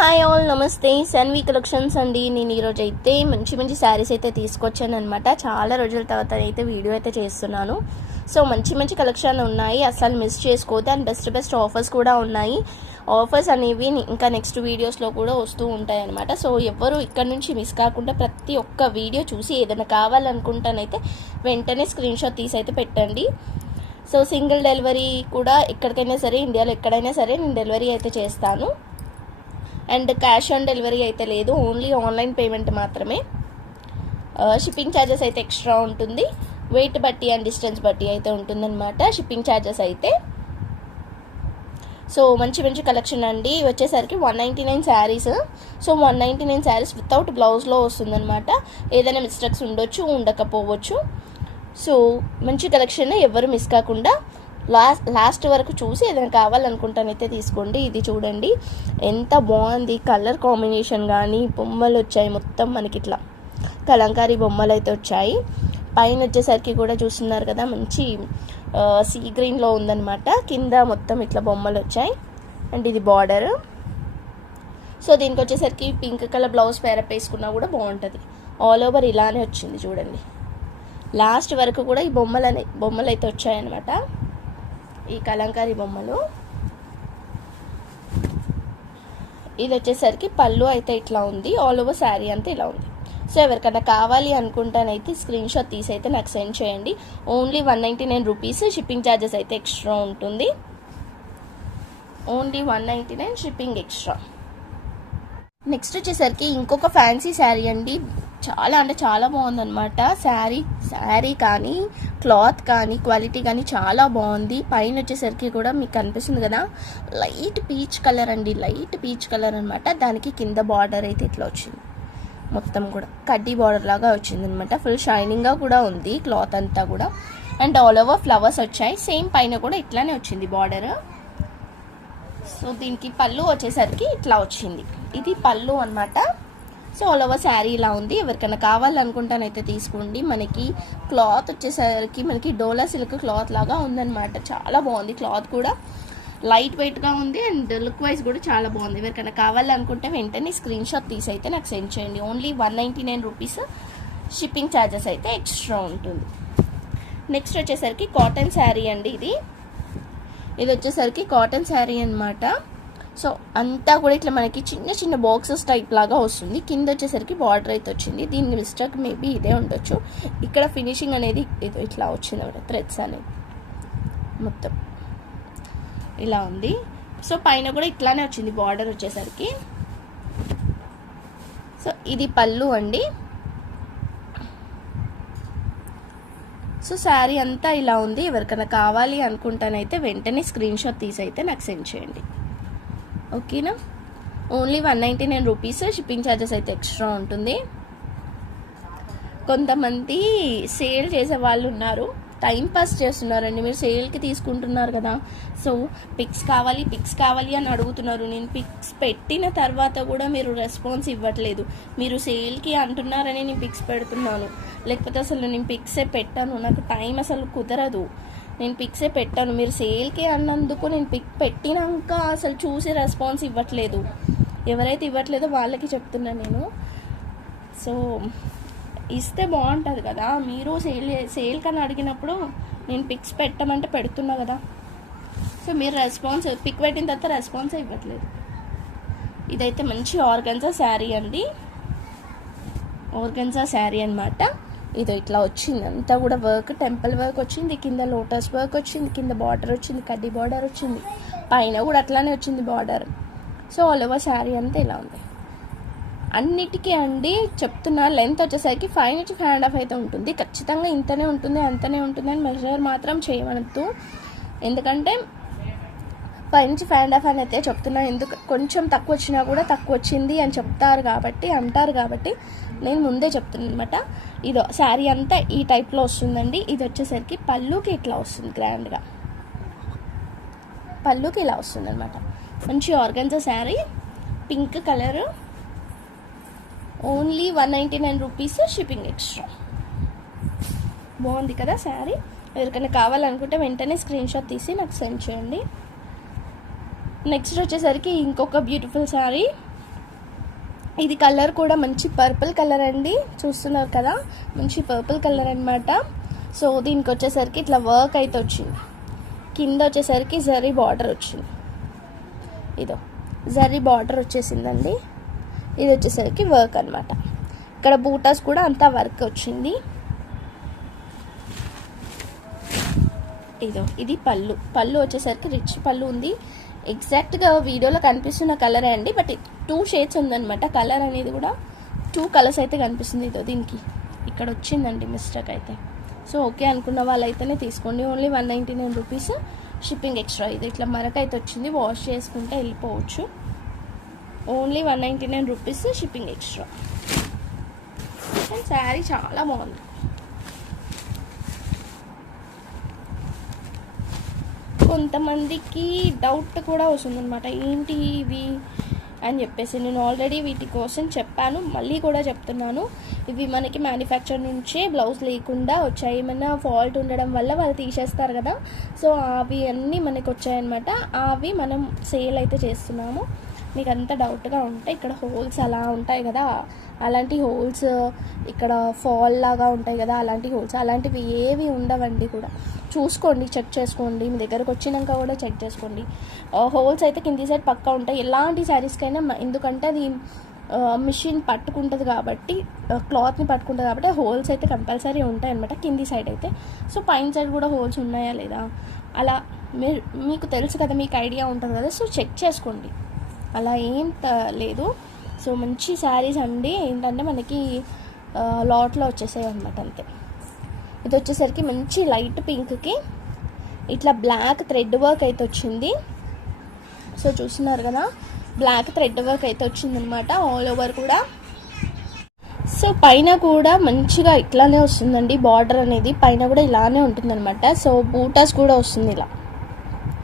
Hi all నమస్తే. Sanvi collections అండి. నేను ఈరోజు అయితే మంచి మంచి శారీస్ అయితే తీసుకొచ్చాను అనమాట చాలా రోజుల తర్వాత అయితే వీడియో అయితే చేస్తున్నాను. సో మంచి మంచి కలెక్షన్ ఉన్నాయి. అసలు మిస్ చేసుకోవద్దు. అండ్ బెస్ట్ బెస్ట్ ఆఫర్స్ కూడా ఉన్నాయి. ఆఫర్స్ అనేవి ఇంకా నెక్స్ట్ వీడియోస్లో కూడా వస్తూ ఉంటాయి అనమాట సో ఎవరు ఇక్కడ నుంచి మిస్ కాకుండా ప్రతి ఒక్క వీడియో చూసి ఏదైనా కావాలనుకుంటానైతే వెంటనే స్క్రీన్ షాట్ తీసి అయితే పెట్టండి. సో సింగిల్ డెలివరీ కూడా ఎక్కడికైనా సరే ఇండియాలో ఎక్కడైనా సరే నేను డెలివరీ అయితే చేస్తాను. అండ్ క్యాష్ ఆన్ డెలివరీ అయితే లేదు ఓన్లీ ఆన్లైన్ పేమెంట్ మాత్రమే. షిప్పింగ్ ఛార్జెస్ అయితే ఎక్స్ట్రా ఉంటుంది. వెయిట్ బట్టి అండ్ డిస్టెన్స్ బట్టి అయితే ఉంటుందన్నమాట షిప్పింగ్ ఛార్జెస్ అయితే. సో మంచి మంచి కలెక్షన్ అండి. వచ్చేసరికి one ninety nine saris. So one ninety nine saris without బ్లౌజ్లో వస్తుందన్నమాట. ఏదైనా మిస్టేక్స్ ఉండొచ్చు ఉండకపోవచ్చు. సో మంచి కలెక్షన్ ఎవరు మిస్ కాకుండా లాస్ట్ లాస్ట్ వరకు చూసి ఏదైనా కావాలనుకుంటానైతే తీసుకోండి. ఇది చూడండి. ఎంత బాగుంది. కలర్ కాంబినేషన్ కానీ బొమ్మలు వచ్చాయి మొత్తం మనకి ఇట్లా కలంకారీ బొమ్మలు అయితే వచ్చాయి. పైన వచ్చేసరికి కూడా చూస్తున్నారు కదా మంచి సీ గ్రీన్లో ఉందన్నమాట. కింద మొత్తం ఇట్లా బొమ్మలు వచ్చాయి. అండ్ ఇది బార్డర్. సో దీనికి వచ్చేసరికి పింక్ కలర్ బ్లౌజ్ పేరప్ వేసుకున్నా కూడా బాగుంటుంది. ఆల్ ఓవర్ ఇలానే వచ్చింది చూడండి. లాస్ట్ వరకు కూడా ఈ బొమ్మలు అనే బొమ్మలు అయితే వచ్చాయన్నమాట. ఈ కలంకారీ బొమ్మలు. ఇది వచ్చేసరికి పళ్ళు అయితే ఇట్లా ఉంది. ఆల్ ఓవర్ శారీ అంతా ఇలా ఉంది. సో ఎవరికైనా కావాలి అనుకుంటానైతే స్క్రీన్ షాట్ తీసి అయితే నాకు సెండ్ చేయండి. Only one ninety nine rupees shipping charges అయితే ఎక్స్ట్రా ఉంటుంది. Only one ninety nine shipping extra next వచ్చేసరికి ఇంకొక ఫ్యాన్సీ శారీ అండి. చాలా అంటే చాలా బాగుందన్నమాట. శారీ శారీ కానీ క్లాత్ కానీ క్వాలిటీ కానీ చాలా బాగుంది. పైన వచ్చేసరికి కూడా మీకు కనిపిస్తుంది కదా లైట్ పీచ్ కలర్ అండి లైట్ పీచ్ కలర్ అనమాట దానికి కింద బార్డర్ అయితే ఇట్లా వచ్చింది. మొత్తం కూడా కడ్డీ బార్డర్ లాగా వచ్చింది అనమాట ఫుల్ షైనింగ్గా కూడా ఉంది క్లాత్ అంతా కూడా. అండ్ ఆల్ ఓవర్ ఫ్లవర్స్ వచ్చాయి. సేమ్ పైన కూడా ఇట్లానే వచ్చింది బార్డర్. సో దీనికి పళ్ళు వచ్చేసరికి ఇట్లా వచ్చింది. ఇది పళ్ళు అనమాట సో ఆల్ ఓవర్ శారీ ఇలా ఉంది. ఎవరికైనా కావాలనుకుంటానైతే తీసుకోండి. మనకి క్లాత్ వచ్చేసరికి మనకి డోలా సిల్క్ క్లాత్ లాగా ఉందన్నమాట. చాలా బాగుంది క్లాత్ కూడా. లైట్ వెయిట్గా ఉంది అండ్ లుక్ వైజ్ కూడా చాలా బాగుంది. ఎవరికైనా కావాలనుకుంటే వెంటనే స్క్రీన్ షాట్ తీసి అయితే నాకు సెండ్ చేయండి. Only one ninety nine rupees shipping charges అయితే ఎక్స్ట్రా ఉంటుంది. నెక్స్ట్ వచ్చేసరికి కాటన్ శారీ అండి ఇది. ఇది వచ్చేసరికి కాటన్ శారీ అనమాట సో అంతా కూడా ఇట్లా మనకి చిన్న చిన్న బాక్సెస్ టైప్ లాగా వస్తుంది. కింద వచ్చేసరికి బార్డర్ అయితే వచ్చింది. దీని మిస్టేక్ మేబీ ఇదే ఉండొచ్చు. ఇక్కడ ఫినిషింగ్ అనేది ఇట్లా వచ్చింది అనమాట థ్రెడ్స్ అనేది మొత్తం ఇలా ఉంది. సో పైన కూడా ఇట్లానే వచ్చింది బార్డర్ వచ్చేసరికి. సో ఇది పళ్ళు అండి. సో శారీ అంతా ఇలా ఉంది. ఎవరికైనా కావాలి అనుకుంటానైతే వెంటనే స్క్రీన్ షాట్ తీసి అయితే నాకు సెండ్ చేయండి. ఓకేనా only one ninety nine rupees shipping charges అయితే ఎక్స్ట్రా ఉంటుంది. కొంతమంది సేల్ చేసే వాళ్ళు ఉన్నారు. టైం పాస్ చేస్తున్నారండి. మీరు సేల్కి తీసుకుంటున్నారు కదా. సో పిక్స్ కావాలి పిక్స్ కావాలి అని అడుగుతున్నారు. నేను పిక్స్ పెట్టిన తర్వాత కూడా మీరు రెస్పాన్స్ ఇవ్వట్లేదు. మీరు సేల్కి అంటున్నారని నేను పిక్స్ పెడుతున్నాను. లేకపోతే అసలు నేను పిక్సే పెట్టాను. నాకు టైం అసలు కుదరదు. నేను పిక్సే పెట్టాను. మీరు సేల్కి అన్నందుకు నేను పిక్ పెట్టినాక అసలు చూసి రెస్పాన్స్ ఇవ్వట్లేదు. ఎవరైతే ఇవ్వట్లేదో వాళ్ళకి చెప్తున్నాను నేను. సో ఇస్తే బాగుంటుంది కదా. మీరు సేల్ సేల్ కన్నా అడిగినప్పుడు నేను పిక్స్ పెట్టమంటే పెడుతున్నా కదా. సో మీరు రెస్పాన్స్ పిక్ పెట్టిన తర్వాత రెస్పాన్స్ ఇవ్వట్లేదు. ఇదైతే మంచి ఆర్గన్జా శారీ అండి. ఆర్గన్జా శారీ అనమాట ఇది ఇట్లా వచ్చింది. అంతా కూడా వర్క్ టెంపుల్ వర్క్ వచ్చింది కింద లోటస్ వర్క్ వచ్చింది కింద బార్డర్ వచ్చింది కడ్డీ బార్డర్ వచ్చింది. పైన కూడా అట్లానే వచ్చింది border. So all over sari అంతా ఇలా ఉంది. అన్నిటికీ అండి చెప్తున్నా లెంత్ వచ్చేసరికి ఫైవ్ నుంచి ఫైవ్ అండ్ హాఫ్ అయితే ఉంటుంది. ఖచ్చితంగా ఇంతనే ఉంటుంది అంతనే ఉంటుంది అని మెజర్ మాత్రం చేయవద్దు. ఎందుకంటే ఫైవ్ నుంచి ఫైవ్ అండ్ హాఫ్ అని అయితే చెప్తున్నాను ఎందుకు కొంచెం తక్కువ వచ్చినా కూడా తక్కువ వచ్చింది అని చెప్తారు కాబట్టి అంటారు కాబట్టి నేను ముందే చెప్తున్నాను అనమాట ఇది శారీ అంతా ఈ టైప్లో వస్తుందండి. ఇది వచ్చేసరికి పళ్ళుకి ఇట్లా వస్తుంది గ్రాండ్గా. పళ్ళుకి ఇలా వస్తుంది అనమాట మంచి organza sari. Pink colour. Only one ninety nine rupees shipping extra. బాగుంది కదా శారీ. ఎవరికైనా కావాలనుకుంటే వెంటనే స్క్రీన్ షాట్ తీసి నాకు సెండ్ చేయండి. నెక్స్ట్ వచ్చేసరికి ఇంకొక బ్యూటిఫుల్ శారీ ఇది కలర్ కూడా మంచి పర్పుల్ కలర్ అండి. చూస్తున్నారు కదా? మంచి పర్పుల్ కలర్ అన్నమాట. సో దీనికి వచ్చేసరికి ఇట్లా వర్క్ అయితే వచ్చింది. కింద వచ్చేసరికి జరీ బార్డర్ వచ్చింది. ఇదో జరీ బార్డర్ వచ్చేసిందండి. ఇది వచ్చేసరికి వర్క్ అన్నమాట. ఇక్కడ బూటాస్ కూడా అంతా వర్క్ వచ్చింది. ఇదో ఇది పళ్ళు. పళ్ళు వచ్చేసరికి రిచ్ పళ్ళు ఉంది. ఎగ్జాక్ట్గా వీడియోలో కనిపిస్తున్న కలరే అండి బట్ టూ షేడ్స్ ఉందన్నమాట. కలర్ అనేది కూడా టూ కలర్స్ అయితే కనిపిస్తుంది ఇదో దీనికి. ఇక్కడ వచ్చిందండి మిస్టేక్ అయితే. సో ఓకే అనుకున్న వాళ్ళైతేనే తీసుకోండి. Only one ninety nine rupees shipping extra. ఇది ఇట్లా మరకైతే వచ్చింది. వాష్ చేసుకుంటే వెళ్ళిపోవచ్చు. Only one ninety nine rupees shipping extra. And sari చాలా బాగుంది. కొంతమందికి డౌట్ కూడా వస్తుంది అనమాట ఏంటి ఇవి అని చెప్పేసి నేను ఆల్రెడీ వీటి కోసం చెప్పాను మళ్ళీ కూడా చెప్తున్నాను. ఇవి మనకి మ్యానుఫ్యాక్చర్ నుంచే బ్లౌజ్ లేకుండా వచ్చాయి. ఏమైనా ఫాల్ట్ ఉండడం వల్ల వాళ్ళు తీసేస్తారు కదా. సో అవి అన్నీ మనకు వచ్చాయన్నమాట. అవి మనం సేల్ అయితే చేస్తున్నాము. మీకు అంత డౌట్గా ఉంటే ఇక్కడ హోల్స్ అలా ఉంటాయి కదా. అలాంటి హోల్స్ ఇక్కడ ఫాల్ లాగా ఉంటాయి కదా అలాంటి హోల్స్. అలాంటివి ఏవి ఉండవండి కూడా. చూసుకోండి చెక్ చేసుకోండి. మీ దగ్గరకు వచ్చినాక కూడా చెక్ చేసుకోండి. హోల్స్ అయితే కింది సైడ్ పక్కా ఉంటాయి. ఎలాంటి శారీస్కైనా ఎందుకంటే అది మిషన్ పట్టుకుంటుంది కాబట్టి క్లాత్ని పట్టుకుంటుంది కాబట్టి హోల్స్ అయితే కంపల్సరీ ఉంటాయి అనమాట కింది సైడ్ అయితే. సో పైన సైడ్ కూడా హోల్స్ ఉన్నాయా లేదా? అలా మీరు మీకు తెలుసు కదా మీకు ఐడియా ఉంటుంది కదా సో చెక్ చేసుకోండి. అలా ఏం లేదు. సో మంచి శారీస్ అండి. ఏంటంటే మనకి లాట్లో వచ్చేసాయి అనమాట అంతే. ఇది వచ్చేసరికి మంచి లైట్ పింక్కి ఇట్లా బ్లాక్ థ్రెడ్ వర్క్ అయితే వచ్చింది. సో చూస్తున్నారు కదా బ్లాక్ థ్రెడ్ వర్క్ అయితే వచ్చిందనమాట ఆల్ ఓవర్ కూడా. సో పైన కూడా మంచిగా ఇట్లానే వస్తుందండి బార్డర్ అనేది. పైన కూడా ఇలానే ఉంటుందన్నమాట. సో బూటాస్ కూడా వస్తుంది ఇలా.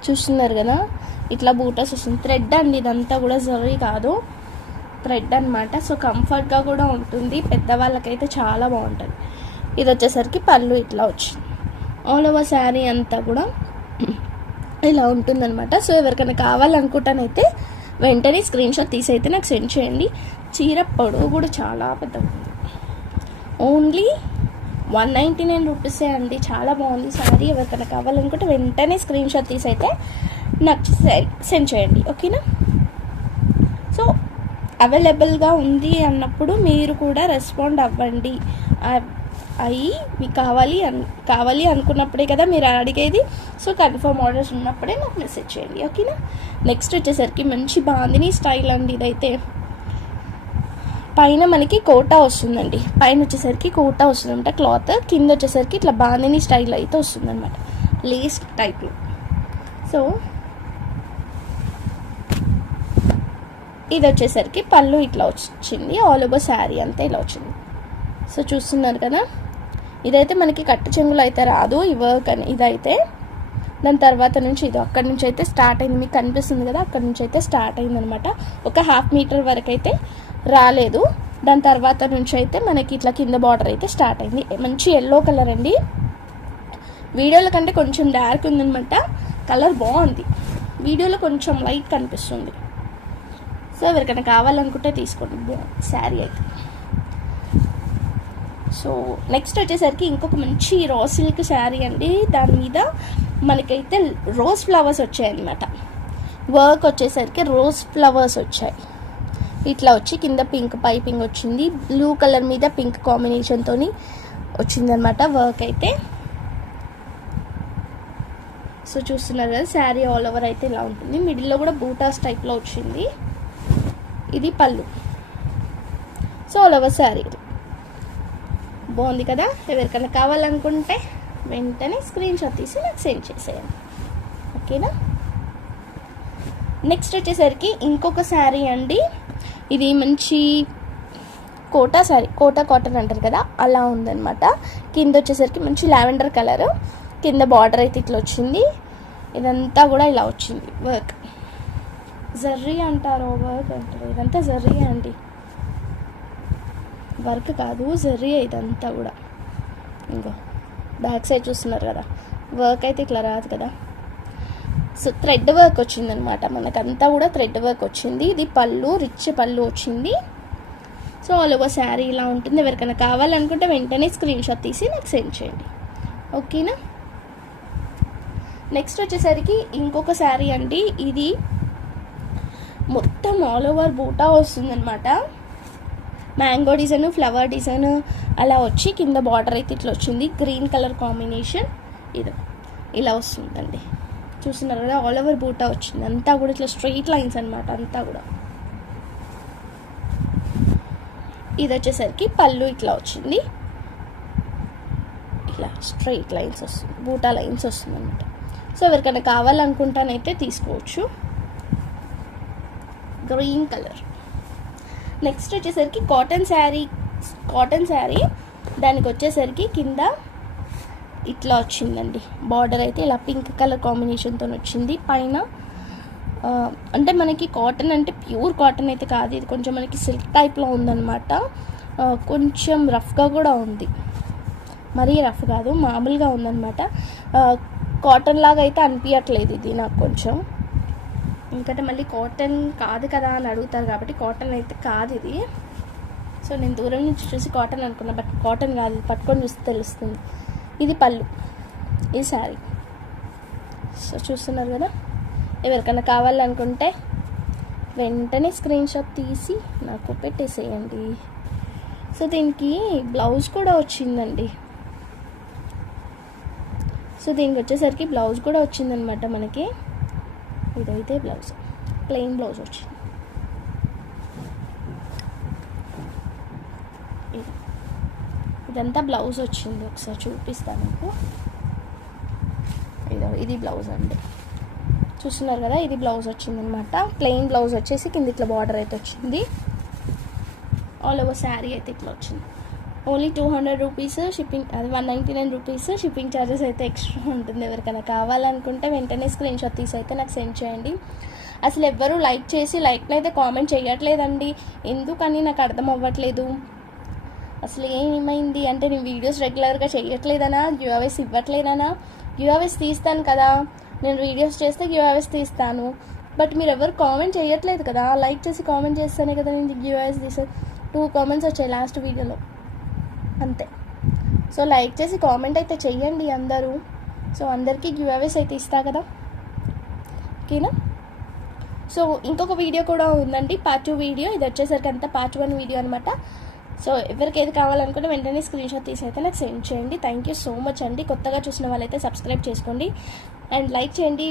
చూస్తున్నారు కదా ఇట్లా బూటాస్ వస్తుంది. థ్రెడ్ అండి ఇదంతా కూడా జరీ కాదు. థ్రెడ్ అనమాట సో కంఫర్ట్గా కూడా ఉంటుంది. పెద్దవాళ్ళకైతే చాలా బాగుంటుంది. ఇది వచ్చేసరికి పళ్ళు ఇట్లా వచ్చింది. ఆల్ ఓవర్ శారీ అంతా కూడా ఇలా ఉంటుందన్నమాట. సో ఎవరికైనా కావాలనుకుంటానైతే వెంటనే స్క్రీన్ షాట్ తీసి అయితే నాకు సెండ్ చేయండి. చీర పొడవు కూడా చాలా పెద్దగా ఉంది ఓన్లీ వన్ నైంటీ నైన్ రూపీసే అండి. చాలా బాగుంది శారీ ఎవరికైనా కావాలనుకుంటే వెంటనే స్క్రీన్ షాట్ తీసి అయితే నాకు సెండ్ చేయండి. ఓకేనా అవైలబుల్గా ఉంది అన్నప్పుడు మీరు కూడా రెస్పాండ్ అవ్వండి. అయి అయ్యి మీకు కావాలి అన్ కావాలి అనుకున్నప్పుడే కదా మీరు అడిగేది. సో కన్ఫర్మ్ ఆర్డర్స్ ఉన్నప్పుడే నాకు మెసేజ్ చేయండి. ఓకేనా? నెక్స్ట్ వచ్చేసరికి మంచి బాందిని స్టైల్ అండి ఇదైతే. పైన మనకి కోటా వస్తుందండి. పైన వచ్చేసరికి కోటా వస్తుందంట క్లాత్. కింద వచ్చేసరికి ఇట్లా బాందిని స్టైల్ అయితే వస్తుందన్నమాట. లేస్ టైప్లో. సో ఇది వచ్చేసరికి పళ్ళు ఇట్లా వచ్చింది ఆల్ ఓవర్ శారీ అంతా ఇలా వచ్చింది. సో చూస్తున్నారు కదా? ఇదైతే మనకి కట్టు చెంగులు అయితే రాదు ఈ వర్క్ అని ఇదైతే. దాని తర్వాత నుంచి ఇది అక్కడి నుంచి అయితే స్టార్ట్ అయింది. మీకు కనిపిస్తుంది కదా? అక్కడి నుంచి అయితే స్టార్ట్ అయింది అనమాట ఒక హాఫ్ మీటర్ వరకు అయితే రాలేదు. దాని తర్వాత నుంచి అయితే మనకి ఇట్లా కింద బార్డర్ అయితే స్టార్ట్ అయింది. మంచి ఎల్లో కలర్ అండి. వీడియోల కంటే కొంచెం డార్క్ ఉందనమాట. కలర్ బాగుంది. వీడియోలో కొంచెం లైట్ కనిపిస్తుంది. సో ఎవరికైనా కావాలనుకుంటే తీసుకోండి. శారీ అయితే. సో నెక్స్ట్ వచ్చేసరికి ఇంకొక మంచి రోజ్ సిల్క్ శారీ అండి. దాని మీద మనకైతే రోజ్ ఫ్లవర్స్ వచ్చాయన్నమాట. వర్క్ వచ్చేసరికి రోజ్ ఫ్లవర్స్ వచ్చాయి. ఇట్లా వచ్చి కింద పింక్ పైపింగ్ వచ్చింది. బ్లూ కలర్ మీద పింక్ కాంబినేషన్తో వచ్చిందనమాట వర్క్ అయితే. సో చూస్తున్నారు కదా శారీ ఆల్ ఓవర్ అయితే ఇలా ఉంటుంది. మిడిల్లో కూడా బూటాస్ టైప్లో వచ్చింది. ఇది పళ్ళు. So all over sari. బాగుంది కదా? ఎవరికైనా కావాలనుకుంటే వెంటనే స్క్రీన్ షాట్ తీసి నాకు సెండ్ చేసేయండి. ఓకేనా? నెక్స్ట్ వచ్చేసరికి ఇంకొక శారీ అండి. ఇది మంచి కోటా శారీ కోటా కాటన్ అంటారు కదా? అలా ఉందనమాట కింద వచ్చేసరికి మంచి లావెండర్ కలర్. కింద బార్డర్ అయితే ఇట్లా వచ్చింది. ఇదంతా కూడా ఇలా వచ్చింది. వర్క్ జర్రీ అంటారు వర్క్ అంటారు ఇదంతా జర్రీ అండి. వర్క్ కాదు జర్రీ ఇదంతా కూడా. ఇంకో బ్యాక్ సైడ్ చూస్తున్నారు కదా. వర్క్ అయితే ఇట్లా రాదు కదా. సో థ్రెడ్ వర్క్ వచ్చిందనమాట. మనకంతా కూడా థ్రెడ్ వర్క్ వచ్చింది. ఇది పళ్ళు రిచ్ పళ్ళు వచ్చింది. సో ఆల్ ఓవర్ శారీ ఇలా ఉంటుంది. ఎవరికైనా కావాలనుకుంటే వెంటనే స్క్రీన్ షాట్ తీసి నాకు సెండ్ చేయండి. ఓకేనా? నెక్స్ట్ వచ్చేసరికి ఇంకొక శారీ అండి. ఇది మొత్తం ఆల్ ఓవర్ బూటా వస్తుందన్నమాట. మ్యాంగో డిజైన్ ఫ్లవర్ డిజైన్ అలా వచ్చి కింద బార్డర్ అయితే ఇట్లా వచ్చింది. గ్రీన్ కలర్ కాంబినేషన్ ఇది. ఇలా వస్తుందండి. చూస్తున్నారు కదా ఆల్ ఓవర్ బూటా వచ్చింది. అంతా కూడా ఇట్లా స్ట్రైట్ లైన్స్ అనమాట అంతా కూడా. ఇది వచ్చేసరికి పళ్ళు ఇట్లా వచ్చింది. ఇట్లా స్ట్రైట్ లైన్స్ వస్తుంది బూటా లైన్స్ వస్తుంది అనమాట సో ఎవరికైనా కావాలనుకుంటానైతే తీసుకోవచ్చు. గ్రీన్ కలర్ నెక్స్ట్ వచ్చేసరికి కాటన్ శారీ కాటన్ శారీ దానికి వచ్చేసరికి కింద ఇట్లా వచ్చిందండి. బార్డర్ అయితే ఇలా పింక్ కలర్ కాంబినేషన్తో వచ్చింది. పైన అంటే మనకి కాటన్ అంటే ప్యూర్ కాటన్ అయితే కాదు. ఇది కొంచెం మనకి సిల్క్ టైప్లో ఉందన్నమాట. కొంచెం రఫ్గా కూడా ఉంది. మరీ రఫ్ కాదు మామూలుగా ఉందన్నమాట. కాటన్ లాగా అయితే అనిపించట్లేదు ఇది నాకు కొంచెం. ఎందుకంటే మళ్ళీ కాటన్ కాదు కదా అని అడుగుతారు కాబట్టి కాటన్ అయితే కాదు ఇది. సో నేను దూరం నుంచి చూసి కాటన్ అనుకున్నా బట్ కాటన్ కాదు పట్టుకొని చూస్తే తెలుస్తుంది. ఇది పళ్ళు ఇది శారీ. సో చూస్తున్నారు కదా? ఎవరికైనా కావాలనుకుంటే వెంటనే స్క్రీన్ షాట్ తీసి నాకు పెట్టేసేయండి. సో దీనికి బ్లౌజ్ కూడా వచ్చిందండి. సో దీనికి వచ్చేసరికి బ్లౌజ్ కూడా వచ్చిందనమాట మనకి. ఇదైతే బ్లౌజ్ ప్లెయిన్ బ్లౌజ్ వచ్చింది ఇదంతా బ్లౌజ్ వచ్చింది ఒకసారి చూపిస్తాను మీకు ఇదో ఇది బ్లౌజ్ అండి చూస్తున్నారు కదా ఇది బ్లౌజ్ వచ్చింది అనమాట ప్లెయిన్ బ్లౌజ్ వచ్చేసి కింద ఇట్లా బార్డర్ అయితే వచ్చింది ఆల్ ఓవర్ శారీ అయితే ఇట్లా వచ్చింది only two hundred rupees shipping అది one ninety nine rupees shipping charges అయితే ఎక్స్ట్రా ఉంటుంది. ఎవరికైనా కావాలనుకుంటే వెంటనే స్క్రీన్ షాట్ తీసి అయితే నాకు సెండ్ చేయండి. అసలు ఎవ్వరూ లైక్ చేసి లైక్ని అయితే కామెంట్ చేయట్లేదండి. ఎందుకని నాకు అర్థం అవ్వట్లేదు. అసలు ఏమైంది అంటే నేను వీడియోస్ రెగ్యులర్గా చేయట్లేదనా? యూఆర్ఎస్ ఇవ్వట్లేదనా? యూఆర్ఎస్ తీస్తాను కదా. నేను వీడియోస్ చేస్తే యూఆర్ఎస్ తీస్తాను. బట్ మీరు ఎవరు కామెంట్ చేయట్లేదు కదా. లైక్ చేసి కామెంట్ చేస్తేనే కదా నేను యూఆర్ఎస్ తీసే టూ కామెంట్స్ వచ్చాయి లాస్ట్ వీడియోలో. అంతే. సో లైక్ చేసి కామెంట్ అయితే చెయ్యండి అందరూ. సో అందరికీ గివ్అవేస్ అయితే ఇస్తా కదా. ఓకేనా? సో ఇంకొక వీడియో కూడా ఉందండి. Part two video. ఇది వచ్చేసరికి అంతా పార్ట్ వన్ వీడియో అనమాట సో ఎవరికి ఏది కావాలనుకుంటే వెంటనే స్క్రీన్ షాట్ తీసి అయితే నాకు సెండ్ చేయండి. థ్యాంక్ యూ సో మచ్ అండి. కొత్తగా చూసిన వాళ్ళైతే సబ్స్క్రైబ్ చేసుకోండి. అండ్ లైక్ చేయండి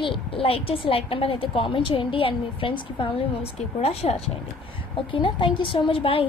లైక్ చేసి లైక్ నెంబర్ అయితే కామెంట్ చేయండి. అండ్ మీ ఫ్రెండ్స్కి ఫ్యామిలీ మెంబర్స్కి కూడా షేర్ చేయండి. ఓకేనా? Thank you so much bye